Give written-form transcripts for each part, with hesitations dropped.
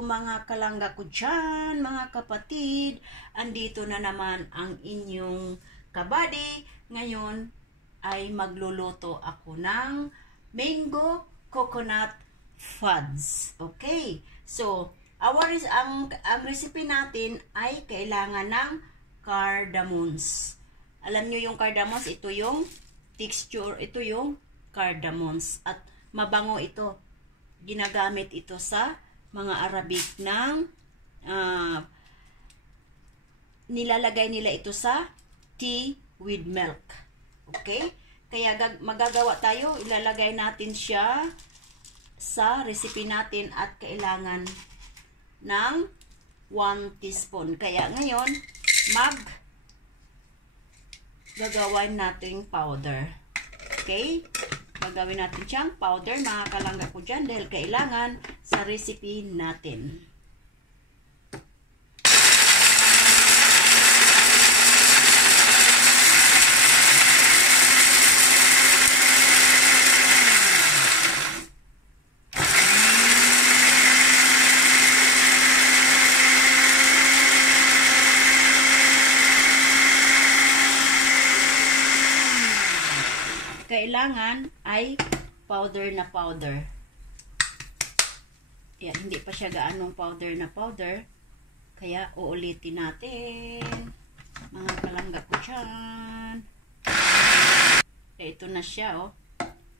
mga kalangga ko dyan, mga kapatid. Andito na naman ang inyong kabady. Ngayon ay magluluto ako ng mango coconut fudge. Okay? So, ang recipe natin ay kailangan ng cardamoms. Alam nyo yung cardamoms, ito yung texture, ito yung cardamoms. At mabango ito. Ginagamit ito sa mga Arabic ng nilalagay nila ito sa tea with milk. Okay? Kaya magagawa tayo, ilalagay natin siya sa recipe natin at kailangan ng 1 teaspoon. Kaya ngayon, gagawin natin powder. Okay? Gagawin natin siyang powder, mga kalangga ko dyan, dahil kailangan sa recipe natin. Kailangan ay powder na powder. Yan, hindi pa siya gaanong powder na powder. Kaya uulitin natin. Mga kalangga ko dyan. Ito na siya, oh.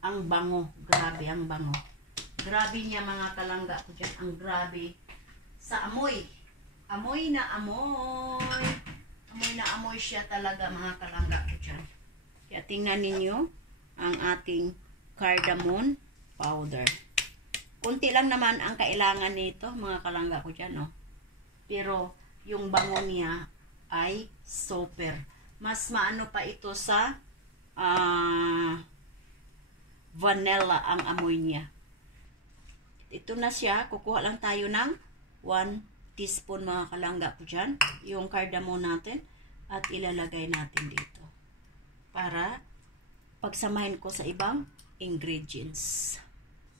Ang bango. Grabe ang bango. Grabe niya, mga kalangga ko dyan. Ang grabe. Sa amoy. Amoy na amoy. Amoy na amoy siya talaga, mga kalangga ko dyan. Kaya tingnan ninyo ang ating cardamom powder. Kunti lang naman ang kailangan nito, mga kalangga ko dyan, oh. Pero yung bango niya ay super. Mas maano pa ito sa vanilla ang amoy niya. Ito na siya. Kukuha lang tayo ng 1 teaspoon, mga kalangga ko dyan, yung cardamom natin, at ilalagay natin dito para pagsamahin ko sa ibang ingredients.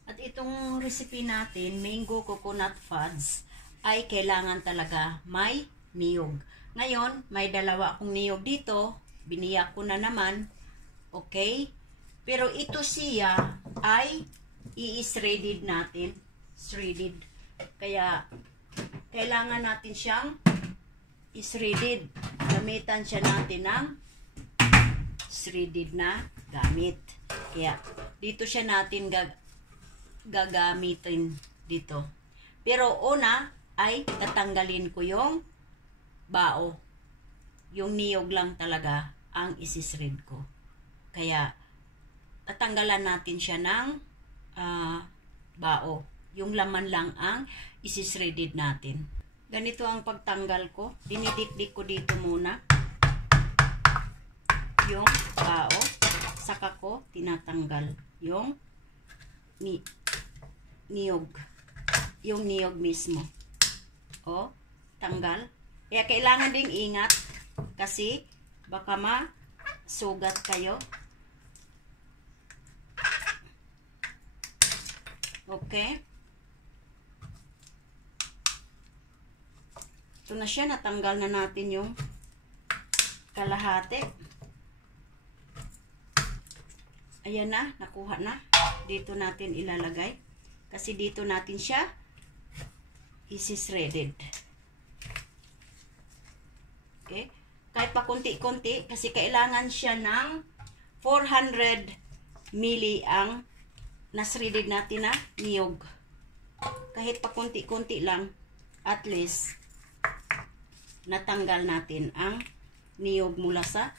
At itong recipe natin, mango coconut fudge, ay kailangan talaga may niyog. Ngayon, may dalawa akong niyog dito. Biniyak ko na naman. Okay? Pero ito siya ay i-shredded natin. Shredded. Kaya, kailangan natin siyang i-shredded. Gamitan siya natin ng shredded na gamit. Kaya, dito siya natin gagamitin dito. Pero una, ay tatanggalin ko yung bao. Yung niyog lang talaga ang isi-shred ko. Kaya, tatanggalan natin siya ng bao. Yung laman lang ang isi-shredded natin. Ganito ang pagtanggal ko. Dinidikdik ko dito muna yung bao. Saka ko tinatanggal yung niyog. Yung niyog mismo. O, tanggal. Kaya kailangan ding ingat kasi baka masugat kayo. Okay? Ito na siya. Natanggal na natin yung kalahati. Ayan na, nakuha na. Dito natin ilalagay. Kasi dito natin siya isi-shredded. Okay? Kahit pa konti-konti, kasi kailangan siya ng 400 ml ang na-shredded natin na niyog. Kahit pa konti-konti lang, at least, natanggal natin ang niyog mula sa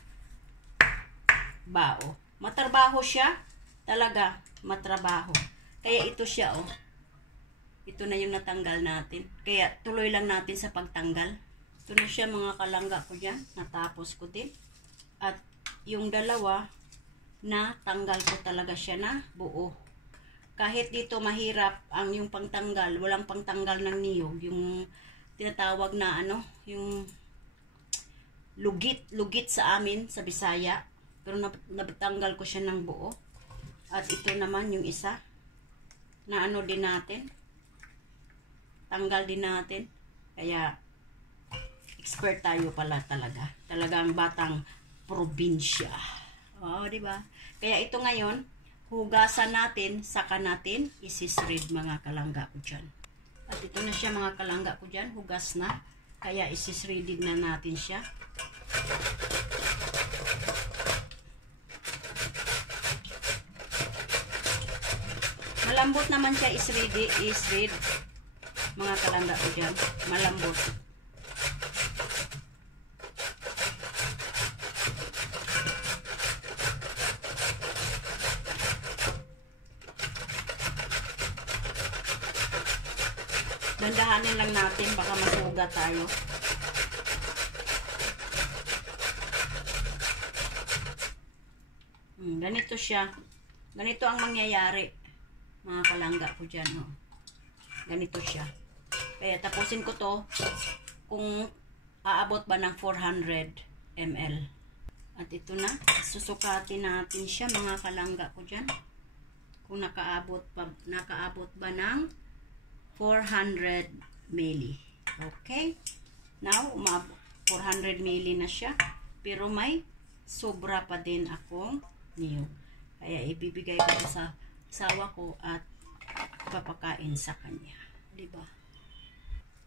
bao. Matrabaho siya. Talaga, matrabaho. Kaya ito siya, oh. Ito na yung natanggal natin. Kaya tuloy lang natin sa pagtanggal. Ito na siya, mga kalangga ko dyan. Natapos ko din. At yung dalawa, natanggal ko talaga siya na buo. Kahit dito mahirap ang yung pangtanggal. Walang pangtanggal ng niyog. Yung tinatawag na yung lugit sa amin, sa Bisaya. Pero natanggal ko siya ng buo. At ito naman yung isa na din natin. tanggal din natin. Kaya, expert tayo pala talaga. Talagang batang probinsya. Oh, di ba? Kaya ito ngayon, hugasan natin, saka natin isisrid mga kalangga ko dyan. At ito na siya mga kalangga ko dyan, hugas na. Kaya isisridid na natin siya. Malambot naman siya isrid mga kalangga ko dyan. Malambot. Dandahanin lang natin, baka masugat tayo. Ganito siya. Ganito ang mangyayari, mga kalangga ko dyan. Oh. Ganito siya. Kaya tapusin ko to kung aabot ba ng 400 ml. At ito na, susukatin natin siya mga kalangga ko dyan. Kung nakaabot ba ng 400 ml. Okay? Now, 400 ml na siya. Pero may sobra pa din akong niyog. Kaya ibibigay ko sa asawa ko at papakain sa kanya. Diba?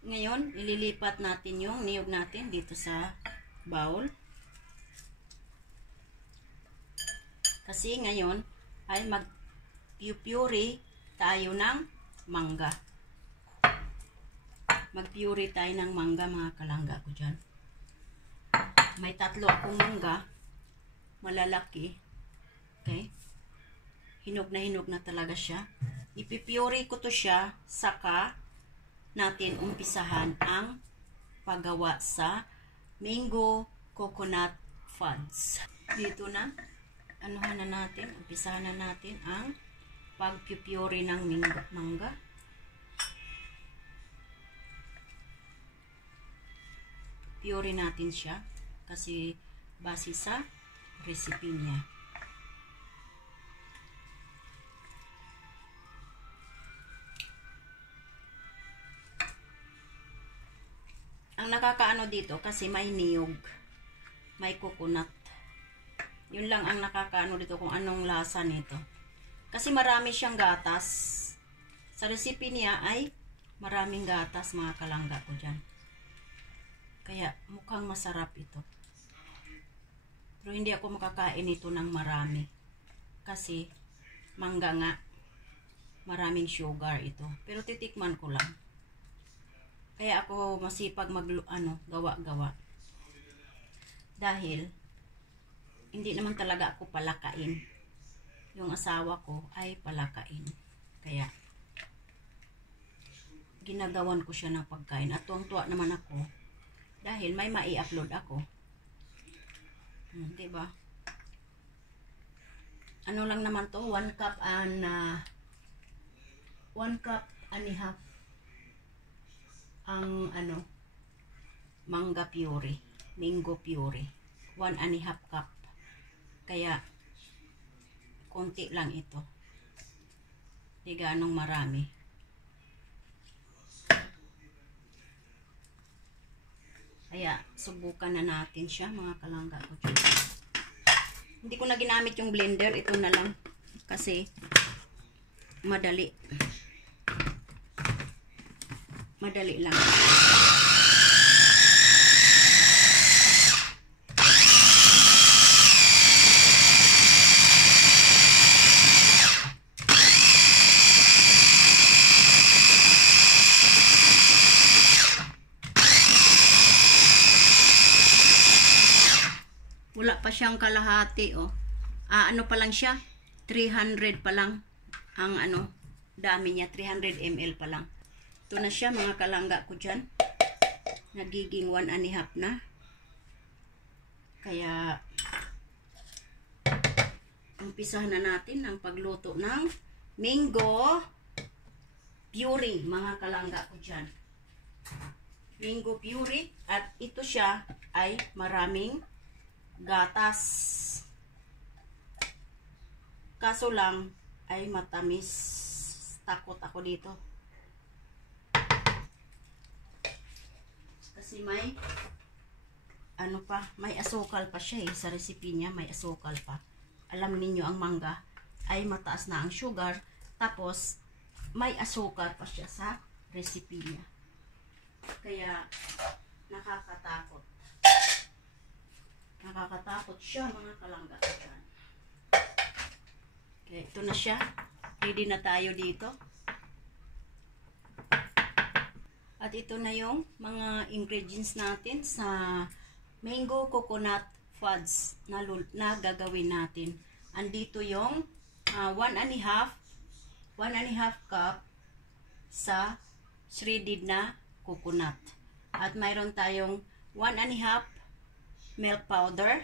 Ngayon, ililipat natin yung niyog natin dito sa bowl. Kasi ngayon ay mag-puree tayo ng mangga. Mag-puree tayo ng mangga mga kalangga ko dyan. May 3 akong mangga. Malalaki. Okay? Hinog na talaga siya. Ipipuree ko to siya. Saka natin umpisahan ang paggawa sa mango coconut fudge. Dito na. Anuhan na natin. Umpisahan na natin ang pag-puree ng mangga. Puree natin siya kasi base sa recipe niya. Ang nakakaano dito kasi may niyog, may coconut. Yun lang ang nakakaano dito kung anong lasa nito. Kasi marami siyang gatas. Sa recipe niya ay maraming gatas mga kalangga ko dyan. Kaya mukhang masarap ito. Pero hindi ako makakain ito ng marami. Kasi mangga nga. Maraming sugar ito. Pero titikman ko lang. Kaya ako masipag gawa-gawa. Dahil hindi naman talaga ako palakain. Yung asawa ko ay palakain. Kaya ginagawan ko siya ng pagkain. At tuwang-tuwa naman ako. Dahil may mai-upload ako. Diba? Ano lang naman to? 1 cup and 1 cup and a half ang mangga puree. Mango puree. 1 and a half cup. Kaya konti lang ito. Hindi ganong marami. Kaya, subukan na natin siya, mga kalangga ko. Hindi ko na ginamit yung blender. Ito na lang. Kasi, madali. Madali lang. Wala pa siyang kalahati, oh. Ano pa lang siya? 300 pa lang ang dami niya. 300 ml pa lang. Ito na siya, mga kalangga ko dyan. Nagiging 1 and a half na. Kaya, umpisahan na natin ang pagluto ng mango puree, mga kalangga ko dyan. Mango puree. At ito siya ay maraming gatas. Kaso lang ay matamis. Takot ako dito. Kasi may ano pa, may asukal pa siya sa recipe niya, may asukal pa. Alam ninyo ang mangga ay mataas na ang sugar, tapos may asukal pa siya sa recipe niya. Kaya nakakatakot. Nakakatakot siya mga kalangga. Okay, ito na siya. Ready na tayo dito. At ito na yung mga ingredients natin sa mango coconut fudge na gagawin natin. Andito yung 1.5 cup sa shredded na coconut. At mayroon tayong 1.5 milk powder.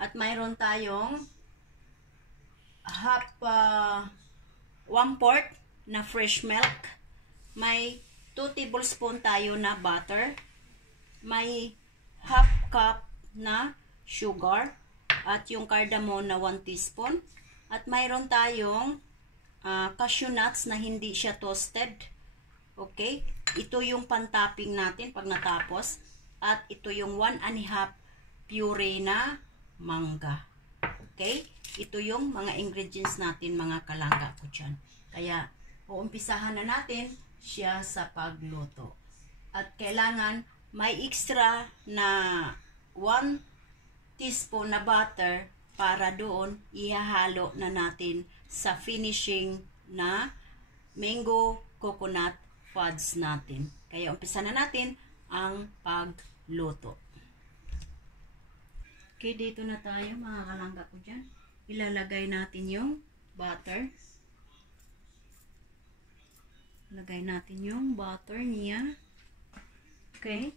At mayroon tayong 1/4 na fresh milk. May 2 tablespoon tayo na butter. May 1/2 cup na sugar. At yung cardamom na 1 teaspoon. At mayroon tayong cashew nuts na hindi siya toasted. Okay? Ito yung pan-topping natin pag natapos. At ito yung 1.5 puree na mangga. Okay? Ito yung mga ingredients natin, mga kalangga ko dyan. Kaya, uumpisahan na natin siya sa pagluto. At kailangan may extra na 1 teaspoon na butter para doon ihahalo na natin sa finishing na mango coconut fudge natin. Kaya umpisa na natin ang pagluto. Okay, dito na tayo mga kalangga ko dyan. Ilalagay natin yung butter. Lagay natin yung butter niya. Okay.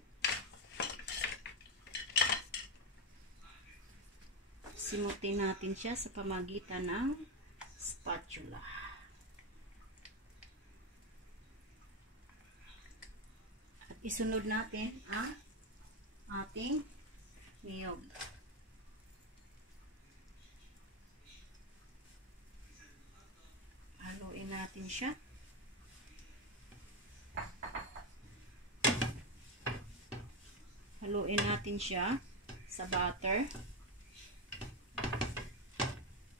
Simutin natin siya sa pamagitan ng spatula. At isunod natin ang ating niyog. Haluin natin siya. Haluin natin siya sa butter.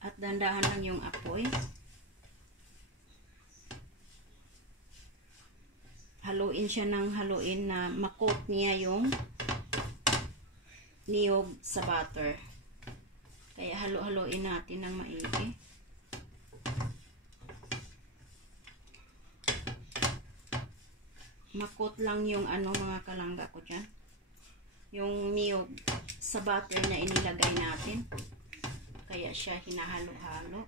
At dandahan lang yung apoy. Haluin siya ng haluin na makot niya yung niyog sa butter. Kaya halo-haloin natin ng maigi. Makot lang yung mga kalangga ko dyan. Yung niyog sa butter na inilagay natin. Kaya siya hinahalo-halo.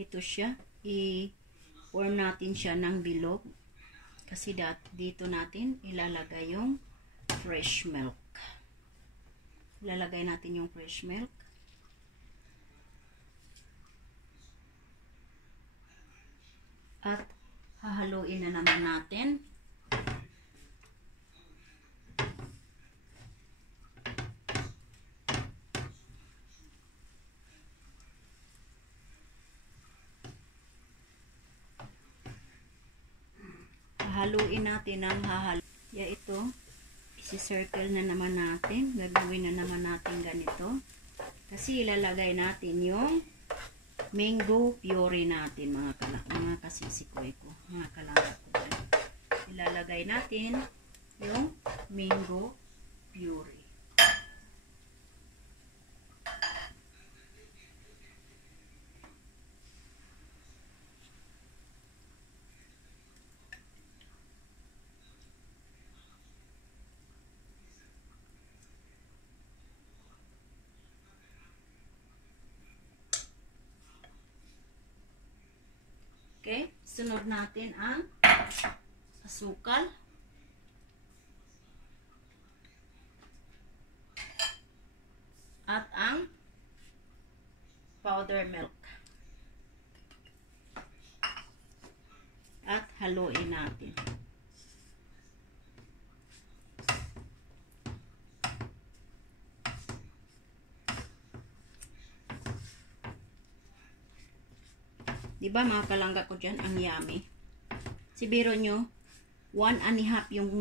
Ito siya. I-pour natin siya ng bilog. Kasi dito natin ilalagay yung fresh milk. Ilalagay natin yung fresh milk. At hahaluin na naman natin. Haluin natin ang hahalo. Ya ito, isi-circle na naman natin. Gagawin na naman natin ganito. Kasi ilalagay natin yung mango puree natin, mga kasisikoy ko, mga kalangga ko. Ilalagay natin yung mango puree. Okay, sunod natin ang asukal. At ang powder milk. At haluin natin. Diba mga kalangga ko dyan, ang yummy. Sibiro nyo, 1.5 yung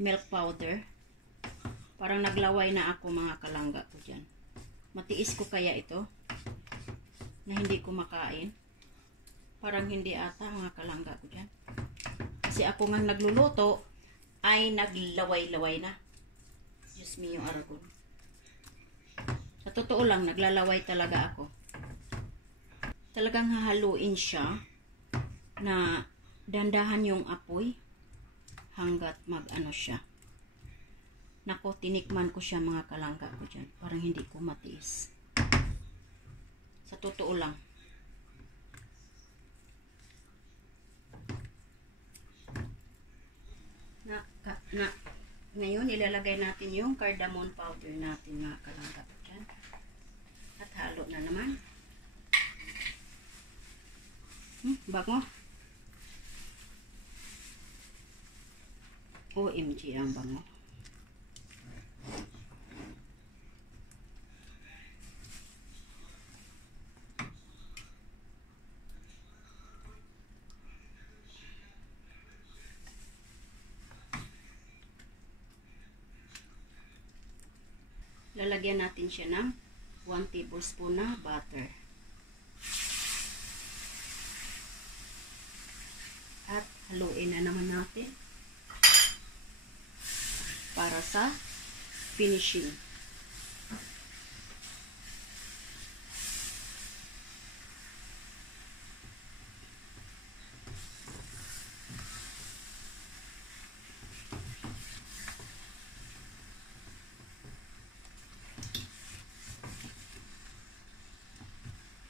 milk powder. Parang naglaway na ako mga kalangga ko dyan. Matiis ko kaya ito na hindi ko makain. Parang hindi ata mga kalangga ko dyan. Kasi ako nga nagluluto ay naglaway-laway na. Diyos me yung aragon. Sa totoo lang, naglalaway talaga ako. Talagang hahaluin siya na dandahan yung apoy hanggat mag-ano siya. Nako, tinikman ko siya mga kalangga ko dyan. Parang hindi ko matiis. Sa totoo lang. Ngayon, ilalagay natin yung cardamom powder natin mga kalangga ko dyan. At halo na naman. Bango. OMG ang bango. Lalagyan natin siya ng 1 tablespoon na butter. At haluin na naman natin para sa finishing.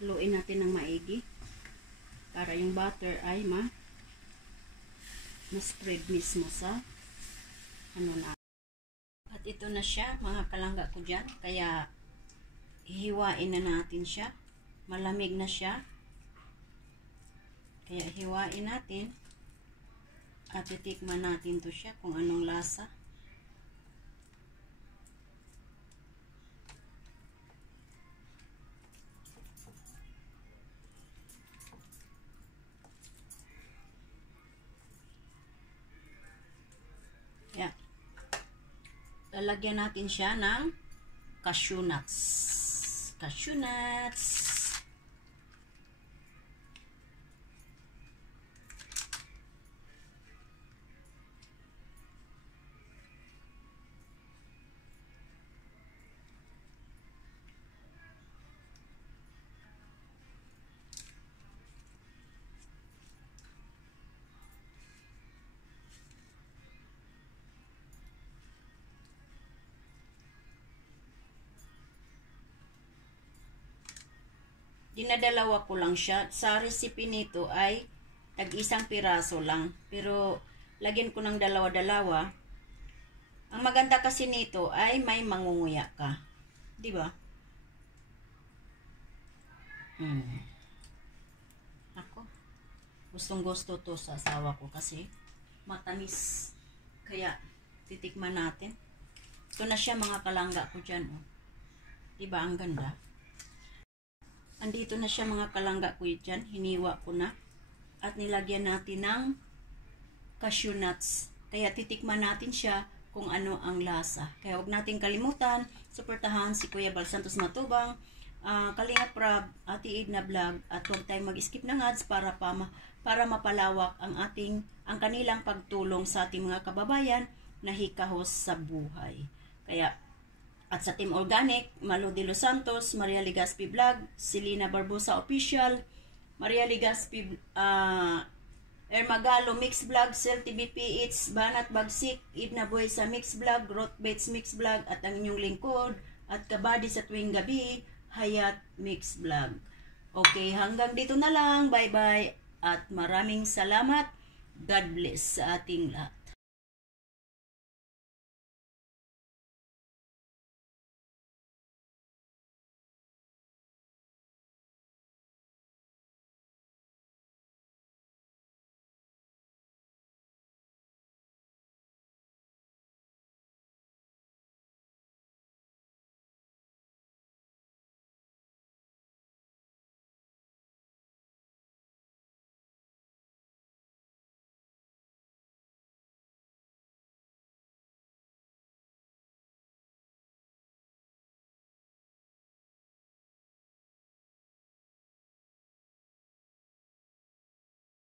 Haluin natin ng maigi para yung butter ay ma-spread mismo sa ano na. At ito na siya mga kalangga ko dyan. Kaya hihiwain na natin siya. Malamig na siya. Kaya hiwain natin. At titikman natin to siya kung anong lasa. Yeah. Lalagyan natin siya ng cashew nuts. Cashew nuts. Dinadalawa ko lang siya. Sa recipe nito ay tag-isang piraso lang. Pero lagyan ko ng dalawa-dalawa. Ang maganda kasi nito ay may mangunguya ka. Di ba? Ako, gustong-gusto to sa asawa ko kasi matamis. Kaya titikman natin. Ito na siya mga kalangga ko dyan. Oh. Di ba ang ganda? Andito na siya mga kalangga ko dyan. Hiniwa ko na. At nilagyan natin ng cashew nuts. Kaya titikman natin siya kung ano ang lasa. Kaya huwag natin kalimutan. Suportahan si Kuya Bal Santos Matubang. Kalinga Prab, Ate Edna Vlog. At huwag tayong mag-skip ng ads para mapalawak ang kanilang pagtulong sa ating mga kababayan na hikahos sa buhay. Kaya at sa Team Organic, Malo de los Santos, Maria Legaspi Vlog, Selena Barbosa Official, Maria Legaspi, Ermagalo Mix Vlog, Cel TV PH, Banat Bagsik, Idna Boy sa Mix Vlog, Roth Bates Mix Vlog, at ang inyong lingkod, at kabady sa tuwing gabi, Hayat Mix Vlog. Okay, hanggang dito na lang. Bye-bye. At maraming salamat. God bless sa ating lahat.